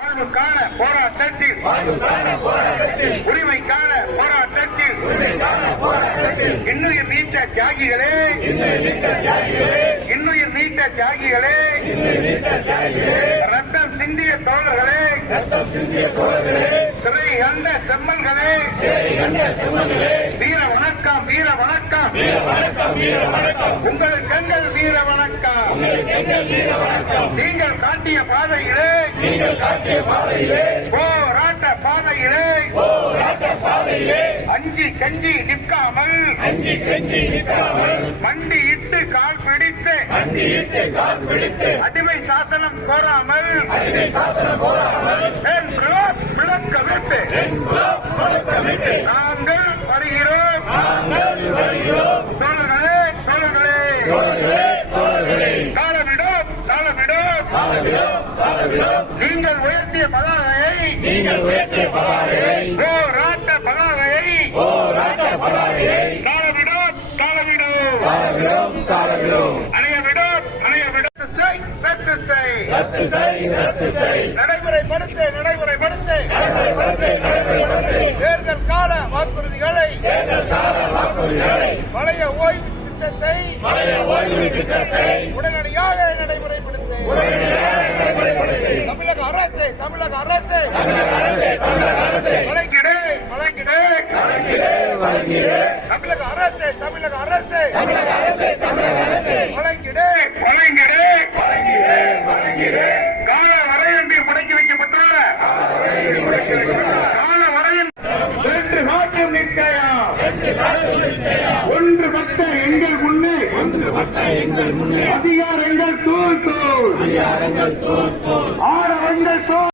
வாழ்வுக்கான போராட்டத்தில் உரிமைக்கான போராட்டத்தில் இன்னுயிர் நீத்த தியாகிகளே, இன்னுயிர் நீத்த தியாகிகளே, ரத்தம் சிந்திய தோழர்களே, சிறை கண்ட செம்மல்களே, வீர வணக்கம், வீர வணக்கம், உங்களுக்கு எங்கள் வீர வணக்கம். நீங்கள் காட்டிய பாதையிலே, போராட்ட பாதையிலே அஞ்சி கஞ்சி நிற்காமல் மண்டியிட்டு கால் பிடித்து அடிமை சாசனம் கோராமல் விளக்க விட்டு நாங்கள் வருகிறோம். தோழர்களே, தோழர்களே, காலமிடும், காலமிடும். நீங்கள் உயர்த்திய பதாகையை, போராட்ட பதாகையை காலமிடும், காலமிடும். அணையவிடும், அணையவிடும். ரத்து செய். நடைமுறைப்படுத்து. தேர்தல் கால வாக்குறுதிகளை பழைய ஓய்வு திட்டத்தை உடனடியாக நடைமுறைப்படுத்து. தமிழக அரசு வழங்கிடு. தமிழக அரசு